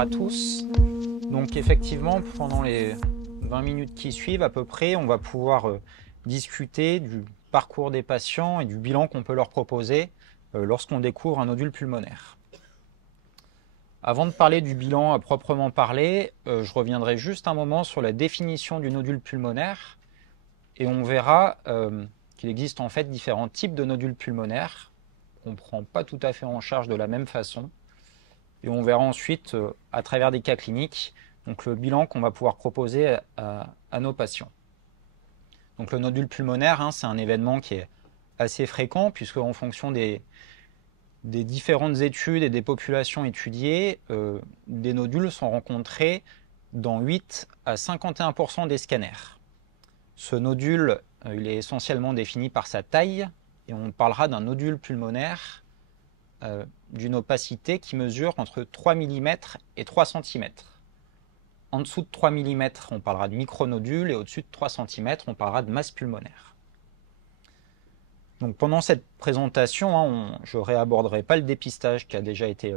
à tous. Donc effectivement, pendant les 20 minutes qui suivent à peu près, on va pouvoir discuter du parcours des patients et du bilan qu'on peut leur proposer lorsqu'on découvre un nodule pulmonaire. Avant de parler du bilan à proprement parler, je reviendrai juste un moment sur la définition du nodule pulmonaire et on verra qu'il existe en fait différents types de nodules pulmonaires qu'on ne prend pas tout à fait en charge de la même façon. Et on verra ensuite, à travers des cas cliniques, donc le bilan qu'on va pouvoir proposer à nos patients. Donc le nodule pulmonaire, c'est un événement qui est assez fréquent, puisque en fonction des différentes études et des populations étudiées, des nodules sont rencontrés dans 8 à 51% des scanners. Ce nodule, il est essentiellement défini par sa taille, et on parlera d'un nodule pulmonaire d'une opacité qui mesure entre 3 mm et 3 cm. En dessous de 3 mm, on parlera de micronodule et au-dessus de 3 cm, on parlera de masse pulmonaire. Donc pendant cette présentation, je ne réaborderai pas le dépistage qui a déjà été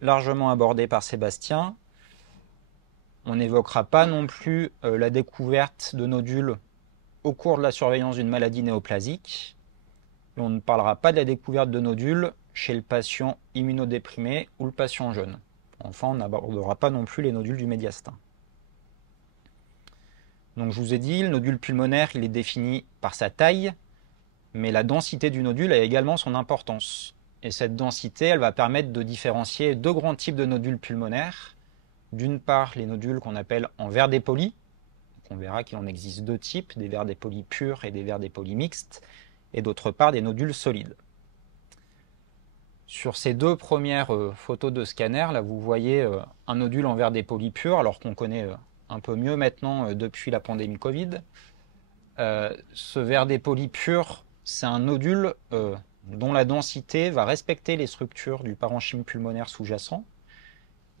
largement abordé par Sébastien. On n'évoquera pas non plus la découverte de nodules au cours de la surveillance d'une maladie néoplasique. Et on ne parlera pas de la découverte de nodules chez le patient immunodéprimé ou le patient jeune. Enfin, on n'abordera pas non plus les nodules du médiastin. Donc je vous ai dit, le nodule pulmonaire, il est défini par sa taille, mais la densité du nodule a également son importance. Et cette densité, elle va permettre de différencier deux grands types de nodules pulmonaires. D'une part, les nodules qu'on appelle en verre dépoli. On verra qu'il en existe deux types, des verres dépoli purs et des verres dépoli mixtes. Et d'autre part, des nodules solides. Sur ces deux premières photos de scanner, là vous voyez un nodule en verre dépoli pur, alors qu'on connaît un peu mieux maintenant depuis la pandémie Covid. Ce verre dépoli pur, c'est un nodule dont la densité va respecter les structures du parenchyme pulmonaire sous-jacent.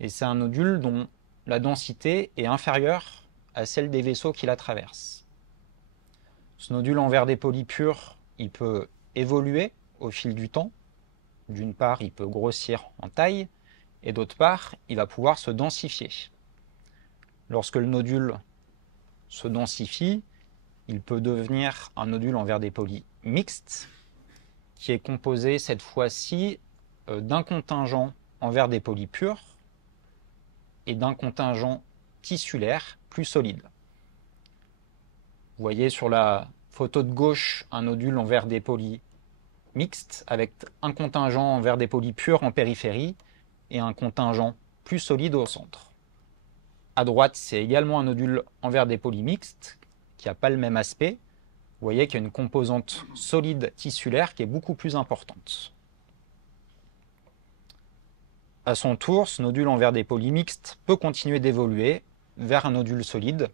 Et c'est un nodule dont la densité est inférieure à celle des vaisseaux qui la traversent. Ce nodule en verre dépoli pur, il peut évoluer au fil du temps. D'une part, il peut grossir en taille, et d'autre part, il va pouvoir se densifier. Lorsque le nodule se densifie, il peut devenir un nodule en verre dépoli mixte, qui est composé cette fois-ci d'un contingent en verre dépoli pur et d'un contingent tissulaire plus solide. Vous voyez sur la photo de gauche un nodule en verre dépoli mixte avec un contingent en verre dépoli pur en périphérie et un contingent plus solide au centre. À droite, c'est également un nodule en verre dépoli mixte qui n'a pas le même aspect. Vous voyez qu'il y a une composante solide tissulaire qui est beaucoup plus importante. À son tour, ce nodule en verre dépoli mixte peut continuer d'évoluer vers un nodule solide,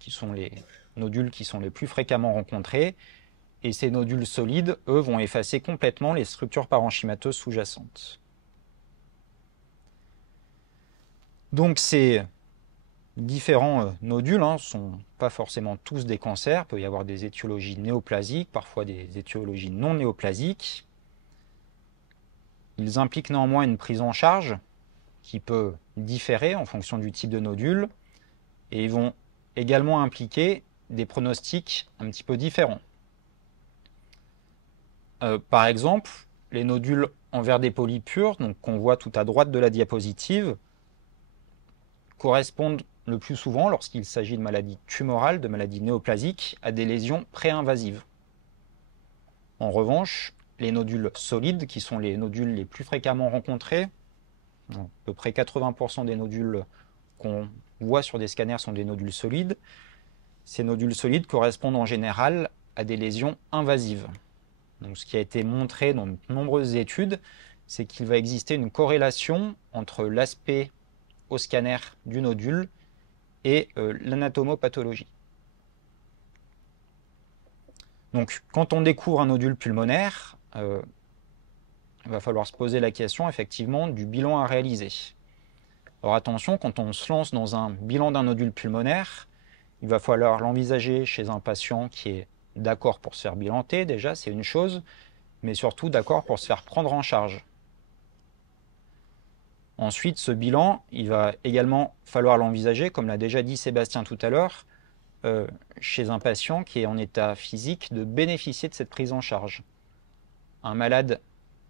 qui sont les nodules qui sont les plus fréquemment rencontrés. Et ces nodules solides, eux, vont effacer complètement les structures parenchymateuses sous-jacentes. Donc ces différents nodules ne sont pas forcément tous des cancers. Il peut y avoir des étiologies néoplasiques, parfois des étiologies non néoplasiques. Ils impliquent néanmoins une prise en charge qui peut différer en fonction du type de nodule. Et ils vont également impliquer des pronostics un petit peu différents. Par exemple, les nodules en verre dépoli pur, qu'on voit tout à droite de la diapositive, correspondent le plus souvent, lorsqu'il s'agit de maladies tumorales, de maladies néoplasiques, à des lésions pré-invasives. En revanche, les nodules solides, qui sont les nodules les plus fréquemment rencontrés, à peu près 80% des nodules qu'on voit sur des scanners sont des nodules solides. Ces nodules solides correspondent en général à des lésions invasives. Donc, ce qui a été montré dans de nombreuses études, c'est qu'il va exister une corrélation entre l'aspect au scanner du nodule et l'anatomopathologie. Donc, quand on découvre un nodule pulmonaire, il va falloir se poser la question effectivement du bilan à réaliser. Alors attention, quand on se lance dans un bilan d'un nodule pulmonaire, il va falloir l'envisager chez un patient qui est d'accord pour se faire bilanter, déjà, c'est une chose, mais surtout d'accord pour se faire prendre en charge. Ensuite, ce bilan, il va également falloir l'envisager, comme l'a déjà dit Sébastien tout à l'heure, chez un patient qui est en état physique, de bénéficier de cette prise en charge. Un malade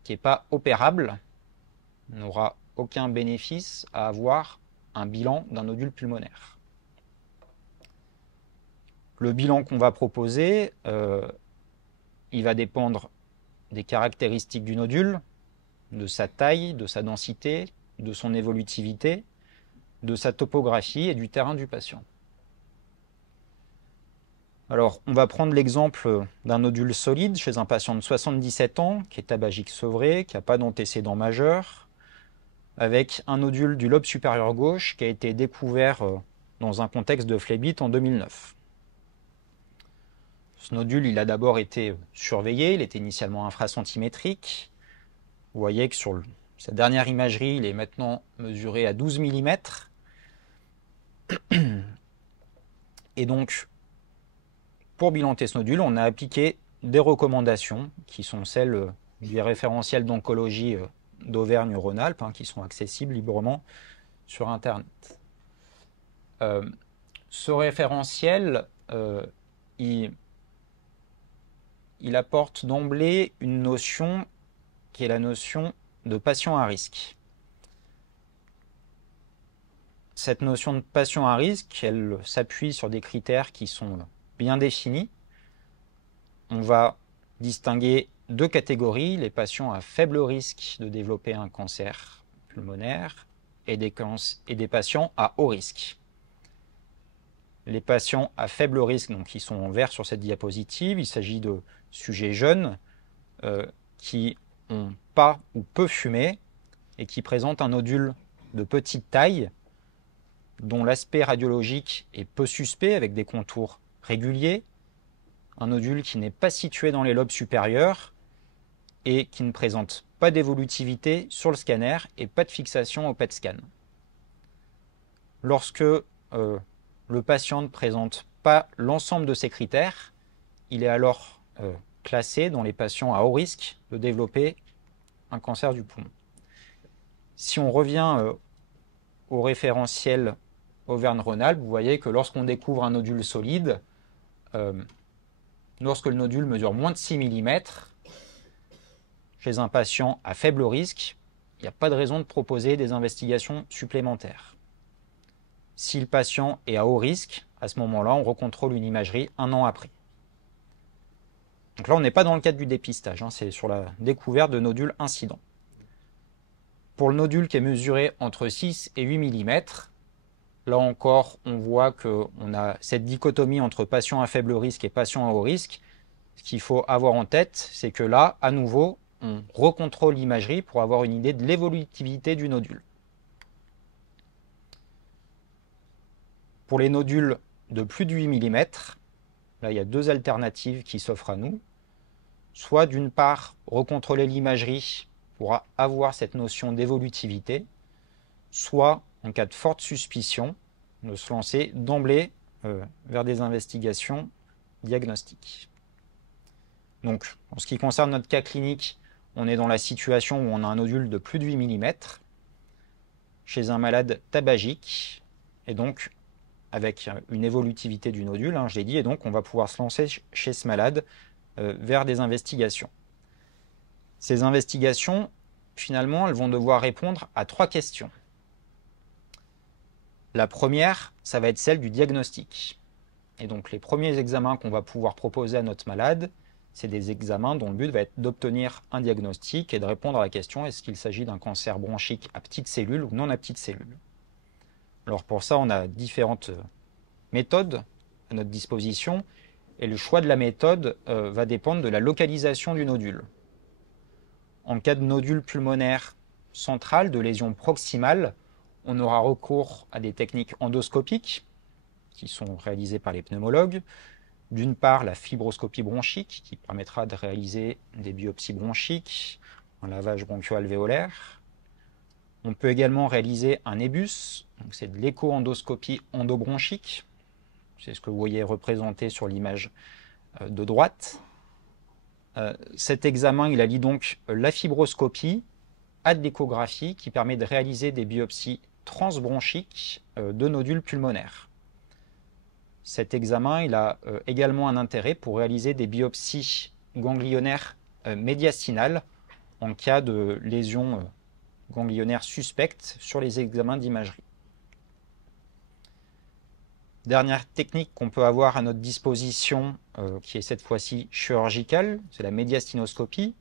qui n'est pas opérable n'aura aucun bénéfice à avoir un bilan d'un nodule pulmonaire. Le bilan qu'on va proposer, il va dépendre des caractéristiques du nodule, de sa taille, de sa densité, de son évolutivité, de sa topographie et du terrain du patient. Alors, on va prendre l'exemple d'un nodule solide chez un patient de 77 ans, qui est tabagique sevré, qui n'a pas d'antécédent majeur, avec un nodule du lobe supérieur gauche qui a été découvert dans un contexte de phlébite en 2009. Ce nodule, il a d'abord été surveillé, il était initialement infracentimétrique. Vous voyez que sur sa dernière imagerie, il est maintenant mesuré à 12 mm. Et donc, pour bilanter ce nodule, on a appliqué des recommandations qui sont celles du référentiel d'oncologie d'Auvergne-Rhône-Alpes, qui sont accessibles librement sur Internet. Ce référentiel, il apporte d'emblée une notion qui est la notion de patient à risque. Cette notion de patient à risque, elle s'appuie sur des critères qui sont bien définis. On va distinguer deux catégories, les patients à faible risque de développer un cancer pulmonaire et des patients à haut risque. Les patients à faible risque, donc qui sont en vert sur cette diapositive, il s'agit de sujets jeunes qui n'ont pas ou peu fumé et qui présentent un nodule de petite taille dont l'aspect radiologique est peu suspect avec des contours réguliers, un nodule qui n'est pas situé dans les lobes supérieurs et qui ne présente pas d'évolutivité sur le scanner et pas de fixation au PET scan. Lorsque le patient ne présente pas l'ensemble de ces critères, il est alors classé dans les patients à haut risque de développer un cancer du poumon. Si on revient au référentiel Auvergne-Rhône-Alpes, vous voyez que lorsqu'on découvre un nodule solide, lorsque le nodule mesure moins de 6 mm, chez un patient à faible risque, il n'y a pas de raison de proposer des investigations supplémentaires. Si le patient est à haut risque, à ce moment-là, on recontrôle une imagerie un an après. Donc là, on n'est pas dans le cadre du dépistage, c'est sur la découverte de nodules incidents. Pour le nodule qui est mesuré entre 6 et 8 mm, là encore, on voit qu'on a cette dichotomie entre patient à faible risque et patient à haut risque. Ce qu'il faut avoir en tête, c'est que là, à nouveau, on recontrôle l'imagerie pour avoir une idée de l'évolutivité du nodule. Pour les nodules de plus de 8 mm, là, il y a deux alternatives qui s'offrent à nous. Soit d'une part, recontrôler l'imagerie pour avoir cette notion d'évolutivité, soit, en cas de forte suspicion, de se lancer d'emblée vers des investigations diagnostiques. Donc, en ce qui concerne notre cas clinique, on est dans la situation où on a un nodule de plus de 8 mm chez un malade tabagique, et donc avec une évolutivité du nodule, je l'ai dit, et donc on va pouvoir se lancer chez ce malade vers des investigations. Ces investigations, finalement, elles vont devoir répondre à 3 questions. La première, ça va être celle du diagnostic. Et donc les premiers examens qu'on va pouvoir proposer à notre malade, c'est des examens dont le but va être d'obtenir un diagnostic et de répondre à la question est-ce qu'il s'agit d'un cancer bronchique à petites cellules ou non à petites cellules. Alors pour ça, on a différentes méthodes à notre disposition et le choix de la méthode va dépendre de la localisation du nodule. En cas de nodule pulmonaire central, de lésion proximale, on aura recours à des techniques endoscopiques qui sont réalisées par les pneumologues. D'une part, la fibroscopie bronchique qui permettra de réaliser des biopsies bronchiques, un lavage broncho-alvéolaire. On peut également réaliser un EBUS, c'est de l'écho-endoscopie endobronchique. C'est ce que vous voyez représenté sur l'image de droite. Cet examen, il allie donc la fibroscopie à de l'échographie qui permet de réaliser des biopsies transbronchiques de nodules pulmonaires. Cet examen il a également un intérêt pour réaliser des biopsies ganglionnaires médiastinales en cas de lésions ganglionnaires suspectes sur les examens d'imagerie. Dernière technique qu'on peut avoir à notre disposition, qui est cette fois-ci chirurgicale, c'est la médiastinoscopie.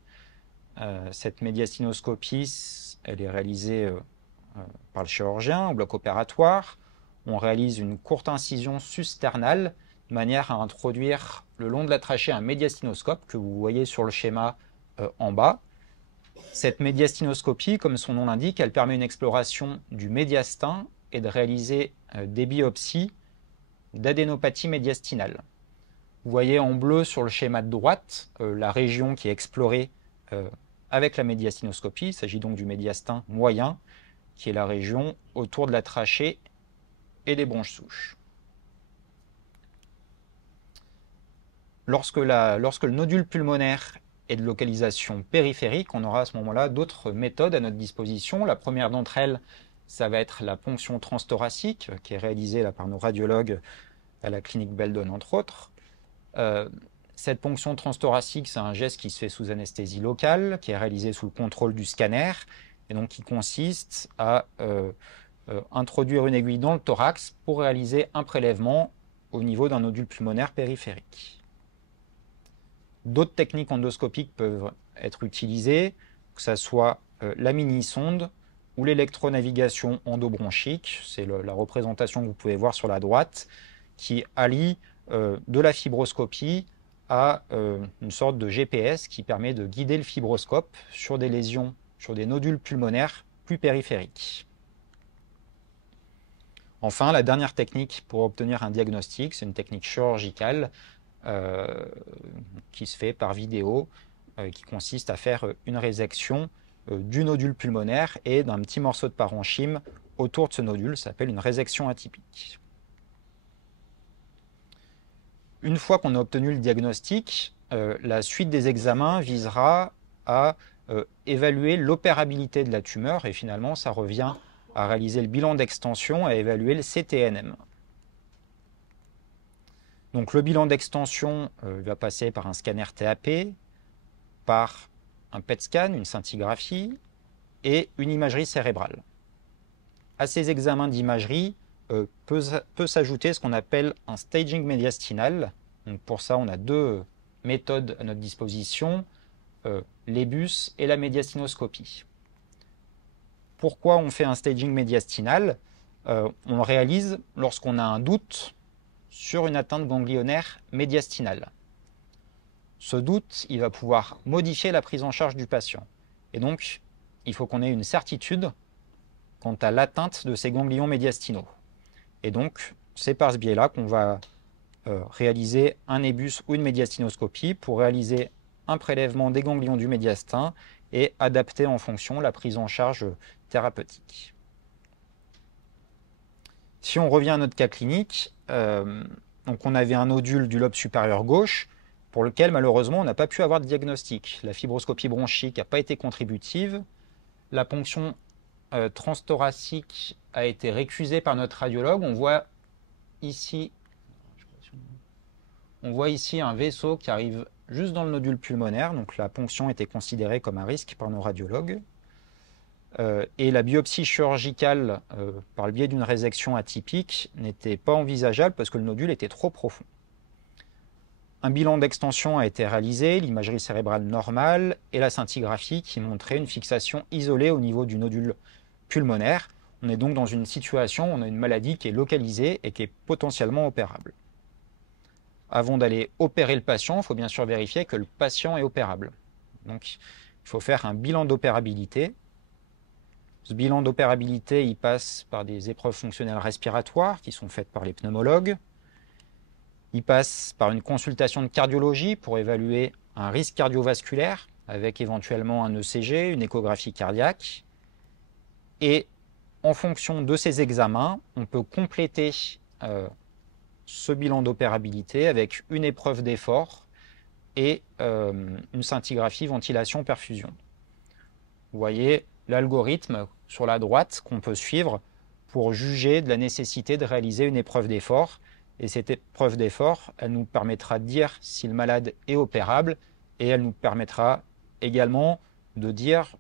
Cette médiastinoscopie, elle est réalisée par le chirurgien au bloc opératoire. On réalise une courte incision susternale de manière à introduire le long de la trachée un médiastinoscope que vous voyez sur le schéma en bas. Cette médiastinoscopie, comme son nom l'indique, elle permet une exploration du médiastin et de réaliser des biopsies d'adénopathie médiastinale. Vous voyez en bleu sur le schéma de droite la région qui est explorée avec la médiastinoscopie. Il s'agit donc du médiastin moyen, qui est la région autour de la trachée et des bronches souches. Lorsque le nodule pulmonaire est de localisation périphérique, on aura à ce moment-là d'autres méthodes à notre disposition. La première d'entre elles, ça va être la ponction transthoracique, qui est réalisée là, par nos radiologues à la clinique Beldon, entre autres. Cette ponction transthoracique, c'est un geste qui se fait sous anesthésie locale, qui est réalisé sous le contrôle du scanner, et donc qui consiste à introduire une aiguille dans le thorax pour réaliser un prélèvement au niveau d'un nodule pulmonaire périphérique. D'autres techniques endoscopiques peuvent être utilisées, que ce soit la mini-sonde ou l'électronavigation endobronchique, c'est la représentation que vous pouvez voir sur la droite, qui allie de la fibroscopie à une sorte de GPS qui permet de guider le fibroscope sur des lésions, sur des nodules pulmonaires plus périphériques. Enfin, la dernière technique pour obtenir un diagnostic, c'est une technique chirurgicale qui se fait par vidéo, qui consiste à faire une résection du nodule pulmonaire et d'un petit morceau de parenchyme autour de ce nodule. Ça s'appelle une résection atypique. Une fois qu'on a obtenu le diagnostic, la suite des examens visera à évaluer l'opérabilité de la tumeur et finalement ça revient à réaliser le bilan d'extension et à évaluer le CTNM. Donc le bilan d'extension va passer par un scanner TAP, par un PET scan, une scintigraphie et une imagerie cérébrale. À ces examens d'imagerie peut s'ajouter ce qu'on appelle un staging médiastinal. Donc pour ça, on a deux méthodes à notre disposition, l'EBUS et la médiastinoscopie. Pourquoi on fait un staging médiastinal? On le réalise lorsqu'on a un doute sur une atteinte ganglionnaire médiastinale. Ce doute, il va pouvoir modifier la prise en charge du patient. Et donc, il faut qu'on ait une certitude quant à l'atteinte de ces ganglions médiastinaux. Et donc, c'est par ce biais-là qu'on va réaliser un EBUS ou une médiastinoscopie pour réaliser un prélèvement des ganglions du médiastin et adapter en fonction la prise en charge thérapeutique. Si on revient à notre cas clinique, donc on avait un nodule du lobe supérieur gauche pour lequel malheureusement on n'a pas pu avoir de diagnostic. La fibroscopie bronchique n'a pas été contributive, la ponction transthoracique a été récusée par notre radiologue. On voit ici un vaisseau qui arrive juste dans le nodule pulmonaire, donc la ponction était considérée comme un risque par nos radiologues. Et la biopsie chirurgicale par le biais d'une résection atypique n'était pas envisageable parce que le nodule était trop profond. Un bilan d'extension a été réalisé, l'imagerie cérébrale normale et la scintigraphie qui montrait une fixation isolée au niveau du nodule pulmonaire. On est donc dans une situation où on a une maladie qui est localisée et qui est potentiellement opérable. Avant d'aller opérer le patient, il faut bien sûr vérifier que le patient est opérable. Donc il faut faire un bilan d'opérabilité. Ce bilan d'opérabilité, il passe par des épreuves fonctionnelles respiratoires qui sont faites par les pneumologues. Il passe par une consultation de cardiologie pour évaluer un risque cardiovasculaire avec éventuellement un ECG, une échographie cardiaque. Et en fonction de ces examens, on peut compléter ce bilan d'opérabilité avec une épreuve d'effort et une scintigraphie ventilation-perfusion. Vous voyez, l'algorithme sur la droite qu'on peut suivre pour juger de la nécessité de réaliser une épreuve d'effort. Et cette épreuve d'effort, elle nous permettra de dire si le malade est opérable et elle nous permettra également de dire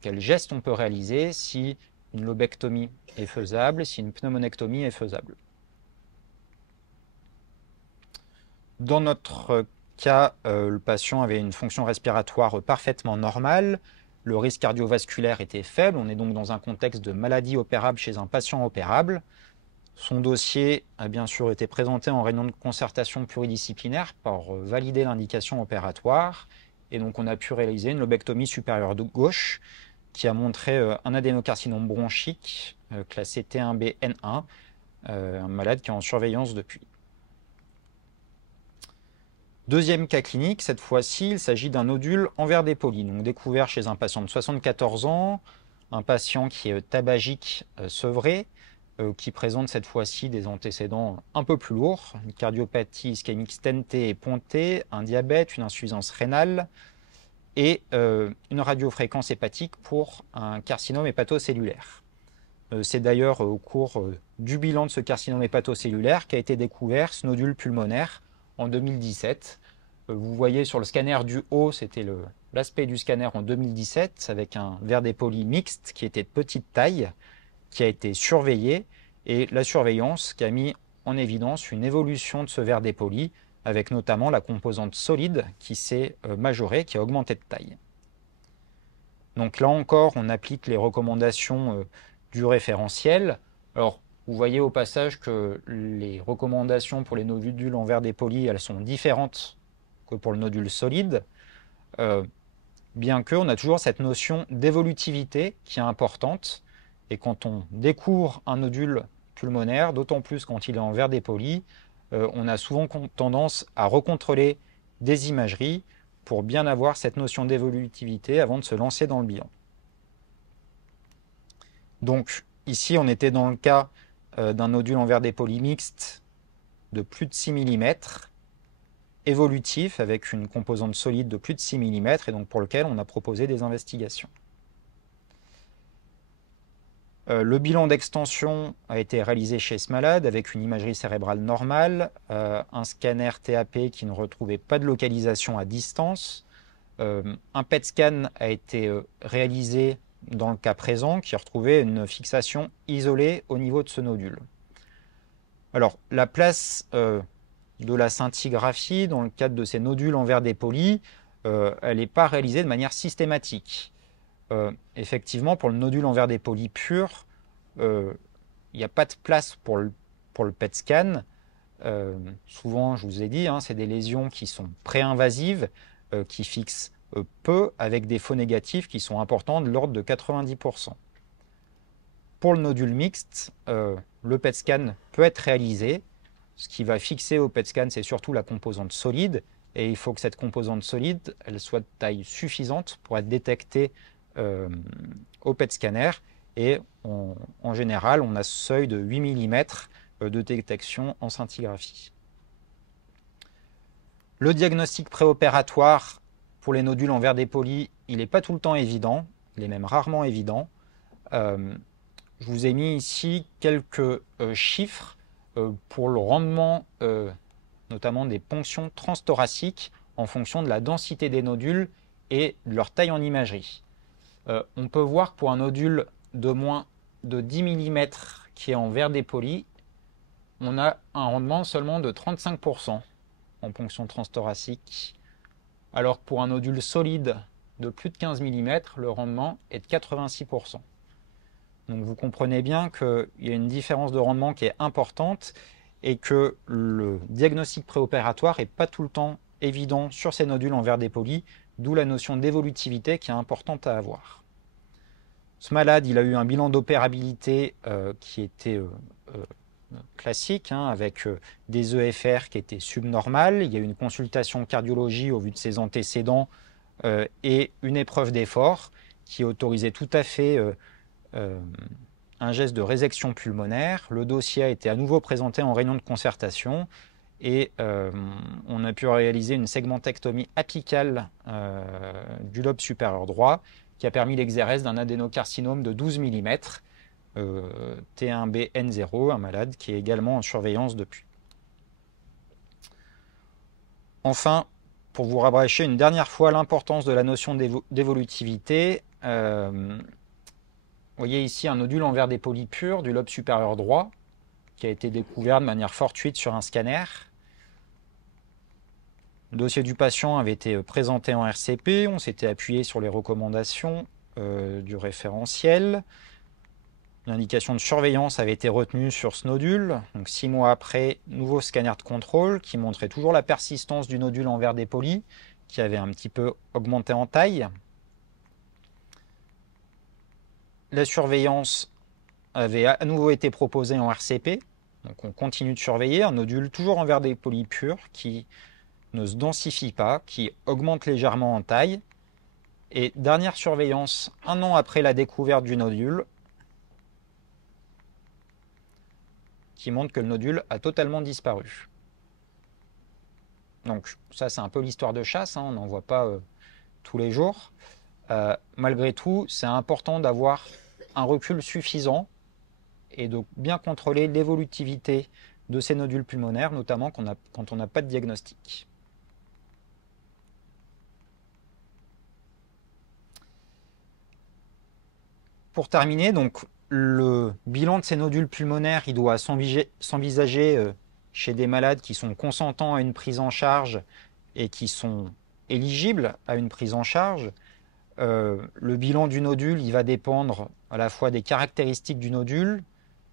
quel geste on peut réaliser, si une lobectomie est faisable, si une pneumonectomie est faisable. Dans notre cas, le patient avait une fonction respiratoire parfaitement normale, le risque cardiovasculaire était faible, on est donc dans un contexte de maladie opérable chez un patient opérable. Son dossier a bien sûr été présenté en réunion de concertation pluridisciplinaire pour valider l'indication opératoire. Et donc on a pu réaliser une lobectomie supérieure de gauche qui a montré un adénocarcinome bronchique classé T1B-N1, un malade qui est en surveillance depuis. Deuxième cas clinique, cette fois-ci, il s'agit d'un nodule en verre dépoli, donc découvert chez un patient de 74 ans, un patient qui est tabagique sevré, qui présente cette fois-ci des antécédents un peu plus lourds, une cardiopathie ischémique stentée et pontée, un diabète, une insuffisance rénale et une radiofréquence hépatique pour un carcinome hépatocellulaire. C'est d'ailleurs au cours du bilan de ce carcinome hépatocellulaire qu'a été découvert ce nodule pulmonaire en 2017. Vous voyez sur le scanner du haut, c'était l'aspect du scanner en 2017 avec un verre dépoli mixte qui était de petite taille, qui a été surveillé, et la surveillance qui a mis en évidence une évolution de ce verre dépoli avec notamment la composante solide qui s'est majorée, qui a augmenté de taille. Donc là encore, on applique les recommandations du référentiel. Alors, vous voyez au passage que les recommandations pour les nodules en verre dépoli, elles sont différentes que pour le nodule solide, bien qu'on a toujours cette notion d'évolutivité qui est importante. Et quand on découvre un nodule pulmonaire, d'autant plus quand il est en verre dépoli, on a souvent tendance à recontrôler des imageries pour bien avoir cette notion d'évolutivité avant de se lancer dans le bilan. Donc ici, on était dans le cas d'un nodule en verre dépoli mixte de plus de 6 mm, évolutif, avec une composante solide de plus de 6 mm, et donc pour lequel on a proposé des investigations. Le bilan d'extension a été réalisé chez ce malade avec une imagerie cérébrale normale, un scanner TAP qui ne retrouvait pas de localisation à distance. Un PET scan a été réalisé dans le cas présent qui retrouvait une fixation isolée au niveau de ce nodule. Alors, la place de la scintigraphie dans le cadre de ces nodules en verre dépoli, elle n'est pas réalisée de manière systématique. Effectivement, pour le nodule en verre dépoli pur, il n'y a pas de place pour le PET scan. Souvent, je vous ai dit, c'est des lésions qui sont pré-invasives, qui fixent peu, avec des faux négatifs qui sont importants de l'ordre de 90%. Pour le nodule mixte, le PET scan peut être réalisé. Ce qui va fixer au PET scan, c'est surtout la composante solide. Et il faut que cette composante solide, elle soit de taille suffisante pour être détectée au PET scanner, et en général on a ce seuil de 8 mm de détection en scintigraphie. Le diagnostic préopératoire pour les nodules en verre dépoli, il n'est pas tout le temps évident, il est même rarement évident. Je vous ai mis ici quelques chiffres pour le rendement notamment des ponctions transthoraciques en fonction de la densité des nodules et de leur taille en imagerie. On peut voir que pour un nodule de moins de 10 mm qui est en verre dépoli, on a un rendement seulement de 35% en ponction transthoracique, alors que pour un nodule solide de plus de 15 mm, le rendement est de 86%. Donc vous comprenez bien qu'il y a une différence de rendement qui est importante et que le diagnostic préopératoire n'est pas tout le temps évident sur ces nodules en verre dépoli, d'où la notion d'évolutivité qui est importante à avoir. Ce malade, il a eu un bilan d'opérabilité qui était classique, avec des EFR qui étaient subnormales. Il y a eu une consultation cardiologie au vu de ses antécédents et une épreuve d'effort qui autorisait tout à fait un geste de résection pulmonaire. Le dossier a été à nouveau présenté en réunion de concertation et on a pu réaliser une segmentectomie apicale du lobe supérieur droit qui a permis l'exérèse d'un adénocarcinome de 12 mm, T1B-N0, un malade qui est également en surveillance depuis. Enfin, pour vous rabâcher une dernière fois l'importance de la notion d'évolutivité, vous voyez ici un nodule en verre des polypures du lobe supérieur droit qui a été découvert de manière fortuite sur un scanner. Le dossier du patient avait été présenté en RCP, on s'était appuyé sur les recommandations du référentiel. L'indication de surveillance avait été retenue sur ce nodule. Donc 6 mois après, nouveau scanner de contrôle qui montrait toujours la persistance du nodule en verre dépoli, qui avait un petit peu augmenté en taille. La surveillance avait à nouveau été proposée en RCP. Donc on continue de surveiller un nodule toujours en verre dépoli pur qui ne se densifie pas, qui augmente légèrement en taille. Et dernière surveillance, 1 an après la découverte du nodule, qui montre que le nodule a totalement disparu. Donc ça, c'est un peu l'histoire de chasse, hein, on n'en voit pas tous les jours. Malgré tout, c'est important d'avoir un recul suffisant et de bien contrôler l'évolutivité de ces nodules pulmonaires, notamment quand on n'a pas de diagnostic. Pour terminer, donc, le bilan de ces nodules pulmonaires, il doit s'envisager chez des malades qui sont consentants à une prise en charge et qui sont éligibles à une prise en charge. Le bilan du nodule, il va dépendre à la fois des caractéristiques du nodule,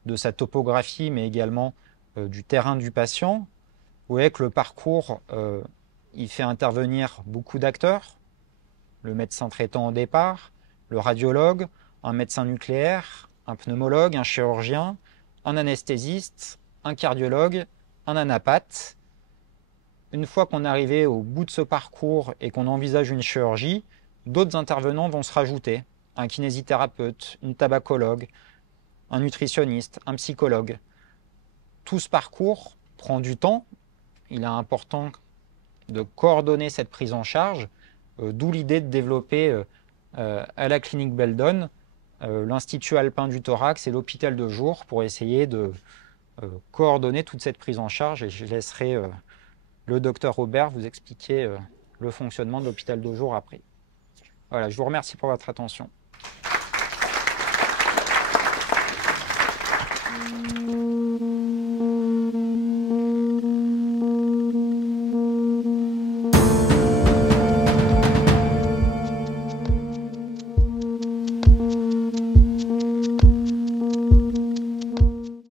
de sa topographie, mais également du terrain du patient. Vous voyez que le parcours, il fait intervenir beaucoup d'acteurs. Le médecin traitant au départ, le radiologue, un médecin nucléaire, un pneumologue, un chirurgien, un anesthésiste, un cardiologue, un anapathe. Une fois qu'on est arrivé au bout de ce parcours et qu'on envisage une chirurgie, d'autres intervenants vont se rajouter. Un kinésithérapeute, une tabacologue, un nutritionniste, un psychologue. Tout ce parcours prend du temps. Il est important de coordonner cette prise en charge, d'où l'idée de développer à la clinique Beldon l'Institut alpin du thorax et l'hôpital de jour pour essayer de coordonner toute cette prise en charge. Et je laisserai le docteur Robert vous expliquer le fonctionnement de l'hôpital de jour après. Voilà, je vous remercie pour votre attention.